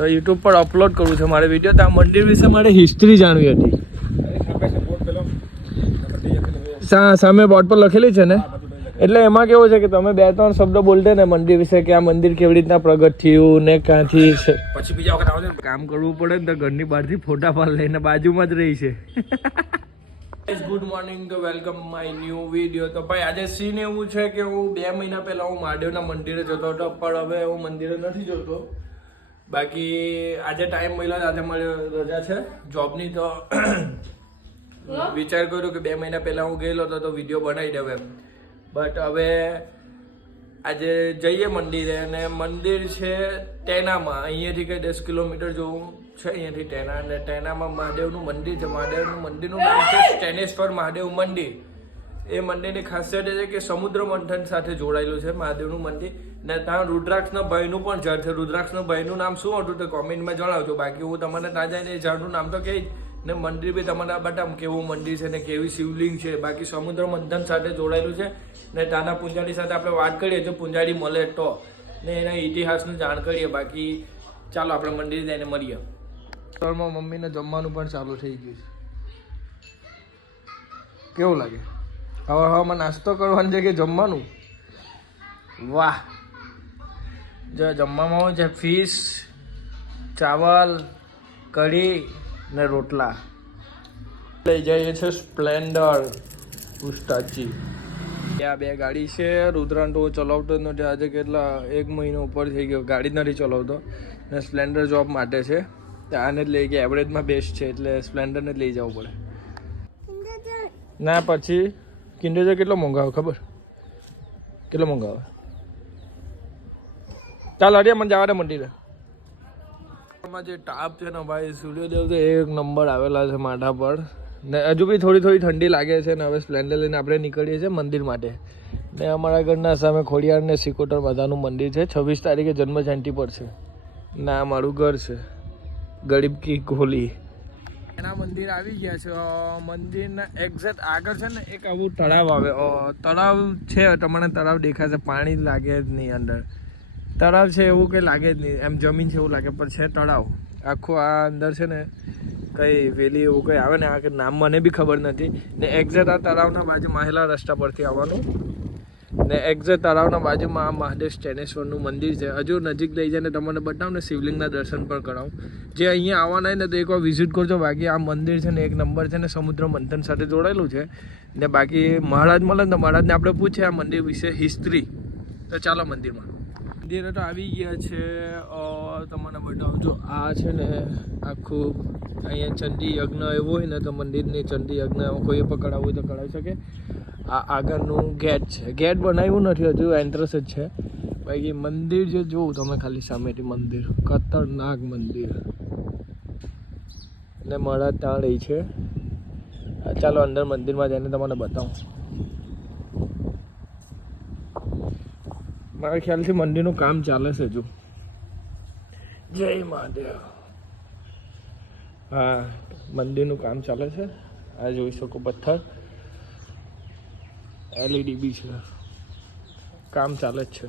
તો યુટ્યુબ પર અપલોડ કરવું છે મારે વિડીયો. તો આ મંદિર વિશે મારે હિસ્ટ્રી જાણવી હતી. સામે બોર્ડ પર લખેલી છે ને, એટલે એમાં કેવું છે કે તમે 2-3 શબ્દો બોલતે ને મંદિર વિશે, કે આ મંદિર કેવી રીતના પ્રગટ થયું ને ક્યાંથી. પછી બીજા વખત આવે કામ કરવું પડે ને તો ઘરની બહારથી ફોટા પાડ લઈને બાજુમાં જ રહી છે. ગુડ મોર્નિંગ, તો વેલકમ માય ન્યૂ વિડીયો. તો ભાઈ આજે સીન એવું છે કે હું 2 મહિના પહેલા હું મહાદેવના મંદિરે જતો હતો, પણ હવે હું મંદિરે નથી જતો. બાકી આજે ટાઈમ મળ્યો, આજે મળ્યો રજા છે જોબની, તો વિચાર કર્યો કે 2 મહિના પહેલા હું ગયેલો હતો તો વિડીયો બનાવી દઉં એમ. બટ હવે આજે જઈએ મંદિરે, અને મંદિર છે ટેનામાં. અહીંયાથી કંઈ 10 કિલોમીટર જેવું છે અહીંયાથી ટેના, અને ટેનામાં મહાદેવનું મંદિર છે. મહાદેવનું મંદિરનું નામ છે સ્ટેનેશ્વર મહાદેવ મંદિર. એ મંદિરની ખાસિયત એ છે કે સમુદ્ર મંથન સાથે જોડાયેલું છે મહાદેવનું મંદિર. ને ત્યાં રુદ્રાક્ષના ભાઈનું પણ ઝાડ છે. રુદ્રાક્ષના ભાઈનું નામ શું હતું તે કોમેન્ટમાં જણાવજો. બાકી હું તમને ત્યાં જઈને એ ઝાડનું નામ તો કહી ને મંદિર બી તમને બતાવું કેવું મંદિર છે ને કેવી શિવલિંગ છે. બાકી સમુદ્ર મંથન સાથે જોડાયેલું છે. ને ત્યાંના પૂંજારી સાથે આપણે વાત કરીએ જો પૂંજારી મળે તો, ને એના ઇતિહાસનું જાણ કરીએ. બાકી ચાલો આપણે મંદિર જઈને મળીએ. ઘરમાં મમ્મીને જમવાનું પણ ચાલુ થઈ ગયું છે. કેવું લાગે? હવે હવામાં નાસ્તો કરવાની જગ્યાએ જમવાનું. વાહ! જો જમવામાં હોય છે ફિશ, ચાવલ, કઢી ને રોટલા. લઈ જઈએ છે સ્પ્લેન્ડર ઉસ્તાચી. આ 2 ગાડી છે. રુદ્રાન તો ચલાવતો જ નથી આજે, કેટલા 1 મહિનો ઉપર થઈ ગયો ગાડી નથી ચલાવતો. ને સ્પ્લેન્ડર જોબ માટે છે, આને જ લઈ ગયા. એવરેજમાં બેસ્ટ છે એટલે સ્પ્લેન્ડરને જ લઈ જવું પડે. ના પછી કિન્ડર કેટલો મોંઘો આવે ખબર? કેટલો મોંઘો આવે? ચાલ અરે મને જવા દે મંદિરે. જે ટાપ છે ને ભાઈ, સૂર્યદેવ તો 1 નંબર આવેલા છે માથા પર. ને હજુ બી થોડી ઠંડી લાગે છે. ને હવે સ્પ્લેન્ડર લઈને આપણે નીકળીએ છીએ મંદિર માટે. ને અમારા ઘરના સામે ખોડિયાર ને સિકોટર માતાનું મંદિર છે. 26 તારીખે જન્મ જયંતિ પર છે. ના મારું ઘર છે ગરીબ કી ગોલી. એના મંદિર આવી ગયા છે. મંદિરના એક્ઝેક્ટ આગળ છે ને એક આવું તળાવ આવે. તળાવ છે, તમને તળાવ દેખાશે, પાણી લાગે જ નહીં અંદર. તળાવ છે એવું કંઈ લાગે જ નહીં, એમ જમીન છે એવું લાગે, પણ છે તળાવ આખું. આ અંદર છે ને કંઈ વેલી એવું કંઈ આવે ને, આ નામ મને બી ખબર નથી. ને એક્ઝેક્ટ આ તળાવના બાજુ માહેલા રસ્તા પરથી આવવાનું. ને એક્ઝેક્ટ તળાવના બાજુમાં આ મહાદેવ સ્ટેનેશ્વરનું મંદિર છે. હજુ નજીક લઈ જઈને તમને બતાવું ને શિવલિંગના દર્શન પણ કરાવું. જે અહીંયા આવવાના ને તો એકવાર વિઝિટ કરજો. બાકી આ મંદિર છે ને 1 નંબર છે ને સમુદ્ર મંથન સાથે જોડાયેલું છે. ને બાકી મહારાજ મળે ને તો મહારાજને આપણે પૂછીએ આ મંદિર વિશે હિસ્ટ્રી. તો ચાલો મંદિરમાં. મંદિરે તો આવી ગયા છે. તમને બતાવું જો આ છે ને આખું અહીંયા ચંડી યજ્ઞ એવું હોય ને તો મંદિરની ચંડી યજ્ઞ કોઈ પણ કરાવવું હોય તો કરાવી શકે. આ આગળનું ગેટ છે. ગેટ બનાવ્યું નથી હજુ, એન્ટ્રન્સ જ છે. બાકી મંદિર જે જોવું તમે ખાલી સામેથી મંદિર, ખતરનાક મંદિર. ને મહારાજ ત્યાં રહી છે. ચાલો અંદર મંદિરમાં જઈને તમને બતાવું. મારા ખ્યાલથી મંદિરનું કામ ચાલે છે હજુ. જય મહાદેવ. હા, મંદિરનું કામ ચાલે છે. આ જોઈ શકો પથ્થર, LED બી છે, કામ ચાલે જ છે.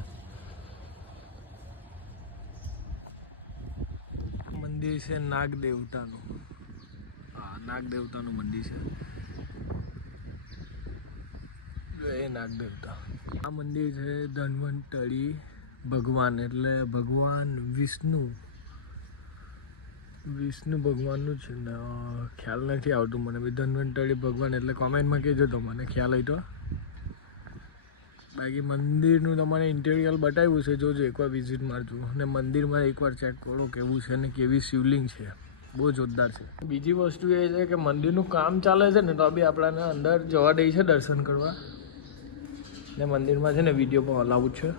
મંદિર છે નાગ દેવતાનું. હા, નાગ દેવતાનું મંદિર છે. એ નાગ દેવતા. આ મંદિર છે ધન્વંતરી ભગવાન, એટલે ભગવાન વિષ્ણુ ભગવાનનું છે ને, ખ્યાલ નથી આવતું મને બી. ધન્વંતરી ભગવાન એટલે કોમેન્ટમાં કહેજો તો મને ખ્યાલ હોય તો. બાકી મંદિરનું તમારે ઇન્ટિરિયર બતાવ્યું છે, જોજો એકવાર વિઝિટ મારજો. અને મંદિરમાં એકવાર ચેક કરો કેવું છે ને કેવી શિવલિંગ છે, બહુ જોરદાર છે. બીજી વસ્તુ એ છે કે મંદિરનું કામ ચાલે છે ને તો બી આપણાને અંદર જવા દે છે દર્શન કરવા. ને મંદિરમાં છે ને વિડીયો પણ અલાઉડ છે.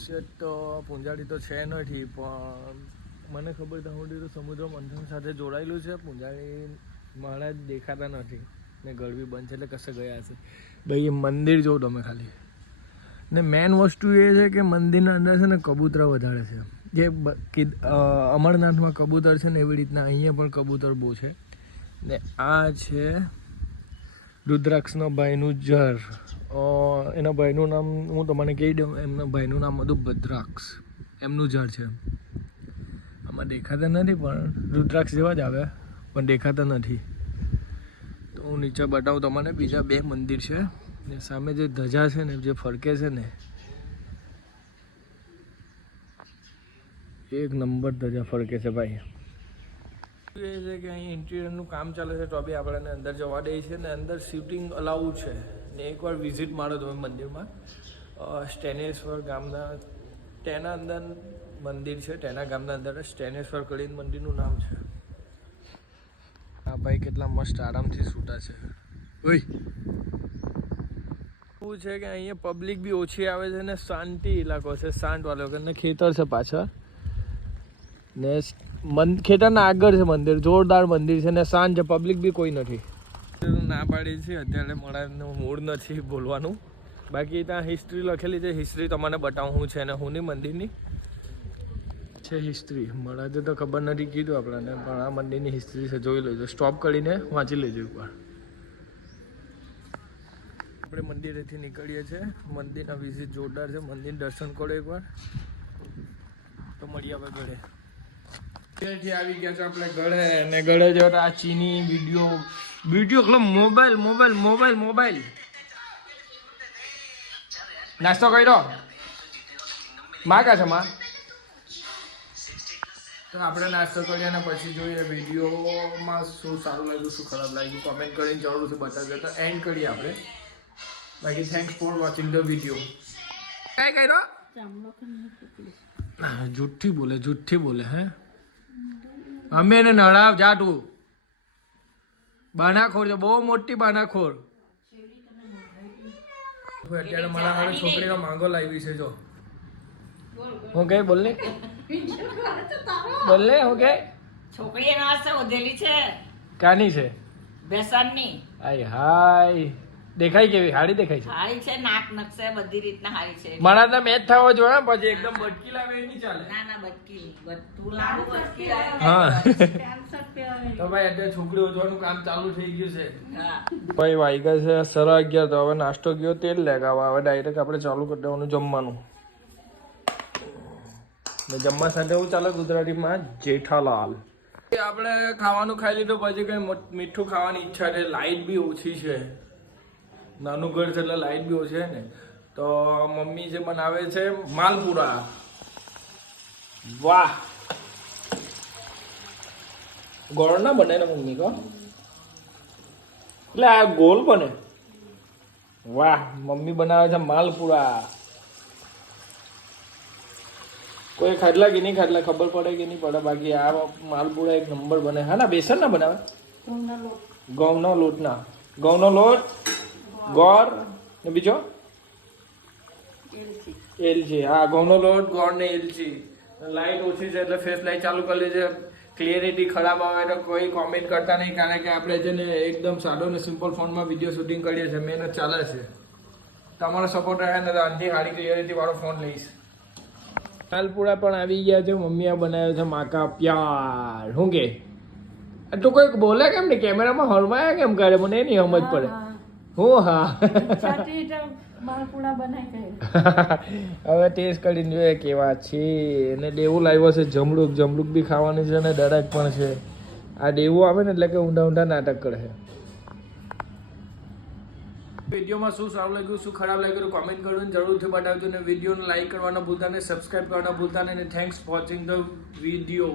ખાસિયત તો પૂંજાડી તો છે નથી, પણ મને ખબર ત્યાં સુધી તો સમુદ્ર મંથન સાથે જોડાયેલું છે. પૂંજાડી મહારાજ દેખાતા નથી ને ગળવી બંધ છે, એટલે કશે ગયા હશે. ભાઈ મંદિર જોઉં તમે ખાલી. ને મેન વસ્તુ એ છે કે મંદિરના અંદર છે ને કબૂતરા વધારે છે. જે અમરનાથમાં કબૂતર છે ને એવી રીતના અહીંયા પણ કબૂતર બહુ છે. ને આ છે રુદ્રાક્ષનો ભાઈનું જર. એના ભાઈનું નામ હું તમને કહી દઉં. એમના ભાઈનું નામ હતું ભદ્રાક્ષ. એમનું જર છે. આમાં દેખાતા નથી, પણ રુદ્રાક્ષ જેવા જ આવે, પણ દેખાતા નથી. તો હું નીચે બતાવું તમને. બીજા 2 મંદિર છે ને સામે જે ધજા છે ને જે ફરકે છે ને, એક નંબર ધજા ફરકે છે ભાઈ. એ છે કે અહીં ઇન્ટિરિયરનું કામ ચાલે છે, તો બી આપણને અંદર જવા દે છે ને અંદર શૂટિંગ અલાઉડ છે. ને એકવાર વિઝિટ મારો તમે મંદિરમાં. સ્ટેનેશ્વર ગામના તેના અંદર મંદિર છે. તેના ગામના અંદર સ્ટેનેશ્વર કરીને મંદિરનું નામ છે. આ ભાઈ કેટલા મસ્ત આરામથી સૂતા છે. ઓય એવું છે કે અહીંયા પબ્લિક બી ઓછી આવે છે ને શાંતિ ઇલાકો છે, શાંતવાળો. ને ખેતર છે પાછળ, ને ખેતરના આગળ છે મંદિર. જોરદાર મંદિર છે ને શાંત છે, પબ્લિક બી કોઈ નથી. ના પાડી છે અત્યારે મારાનું મૂડ નથી બોલવાનું. બાકી ત્યાં હિસ્ટ્રી લખેલી છે. હિસ્ટ્રી તમને બતાવું હું છે ને હુંની મંદિરની છે હિસ્ટ્રી. મહારાજે તો ખબર નથી કીધું આપણને, પણ આ મંદિરની હિસ્ટ્રી છે, જોઈ લેજો. સ્ટોપ કરીને વાંચી લેજો એકવાર. આપણે મંદિરેથી નીકળીએ છીએ. મંદિરના વિઝિટ જોરદાર છે. મંદિર દર્શન કરો એકવાર, તો મળીએ આપણે ઘરે. ત્યાંથી આવી ગયા છે આપણે ઘરે. અને ઘરે જવા આ ચીની વિડીયો એટલે મોબાઈલ નાસ્તો કર્યો. માં કા છે માં? તો આપણે નાસ્તો કરીએ અને પછી જોઈએ વિડીયોમાં શું સારું લાગ્યું, શું ખરાબ લાગ્યું. કોમેન્ટ કરીને જરૂરથી બતાવજો. તો એન્ડ કરીએ આપણે. બાકી thanks for watching the video. કઈ કર્યો? જુઠ્ઠી બોલે હે. અમે એને નડાવ જા. તું બાનાખોર છે, બહુ મોટી બાનાખોર. અત્યારે મારા છોકરીનો માંગો લાવી છે. જો હું કઈ બોલ હું કઈ છોકરી એનો આસે ઓધેલી છે. કાની છે? બેસનની. હાય દેખાય કેવી? હાડી દેખાય છે. હારી છે, નાક નકશે બધી રીતના હારી છે. મારા તો મેચ થવો જોઈએ. પછી એકદમ બટકી લાવે એ નહીં ચાલે. ના બટકી તું લાવું બટકી લાવ. હા તો ભાઈ અત્યારે છોકરી ઓછવાનું કામ ચાલુ થઈ ગયું છે. ભાઈ વાગ્યા છે 11:30. તો હવે નાસ્તો ગયો તેલ લેગાવા. હવે ડાયરેક્ટ આપણે ચાલુ કરી દેવાનું જમવાનું. ને જમવા સાથે એવું ચાલે ગુજરાતીમાં જેઠાલાલ. આપણે ખાવાનું ખાઈ લીધું પછી કઈ મીઠું ખાવાની ઈચ્છા છે. લાઈટ બી ઓછી છે, નાનું ઘર છે એટલે લાઈટ બી ઓછી છે ને. તો મમ્મી જે બનાવે છે માલપુરા. વાહ, ગોળ ના બને ને મમ્મી કો, એટલે આ ગોલ બને. વાહ, મમ્મી બનાવે છે માલપુરા. કોઈ ખાટલા કે નહીં ખાટલા ખબર પડે કે નહીં પડે. બાકી આ માલપુરા એક નંબર બને. હા ના બેસન ના બનાવે, ઘઉંનો લોટ ના. ઘઉંનો લોટ, ગોળ ને બીજો એલચી. હા, ઘઉંનો લોટ, ગોળ ને એલચી. લાઈટ ઓછી છે એટલે ફેસ લાઈટ ચાલુ કરી લેજે. ક્લિયરિટી ખરાબ આવે તો કોઈ કોમેન્ટ કરતા નહીં, કારણ કે આપણે છે ને એકદમ સાદો ને સિમ્પલ ફોનમાં વિડીયો શૂટિંગ કરીએ છીએ. મહેનત ચાલે છે. તમારો સપોર્ટ રહે ને તો આનાથી સારી ક્લિયરિટી વાળો ફોન લઈશ. માલપુરા પણ આવી ગયા છે. મમ્મીએ બનાવ્યો છે માકા પ્યાર. શું કે તો કોઈક બોલે કેમ ને કેમેરામાં હરમાયા કેમ કરે? મને એ નહીં સમજ પડે. હું હા હવે ટેસ્ટ કરીને જોઈએ કેવા છે. એને દેવું લાવ્યો છે જમરૂક. જમરૂક બી ખાવાની છે અને દરાક પણ છે. આ દેવું આવે ને એટલે કે ઊંધા નાટક કરે છે. વિડીયોમાં શું સારું લાગ્યું, શું ખરાબ લાગ્યું કોમેન્ટ કરીને જરૂરથી બતાવજો. અને વિડીયોને લાઈક કરવાના ભૂલતા નહીં, સબસ્ક્રાઈબ કરવાના ભૂલતા નહીં. Thanks for watching the video.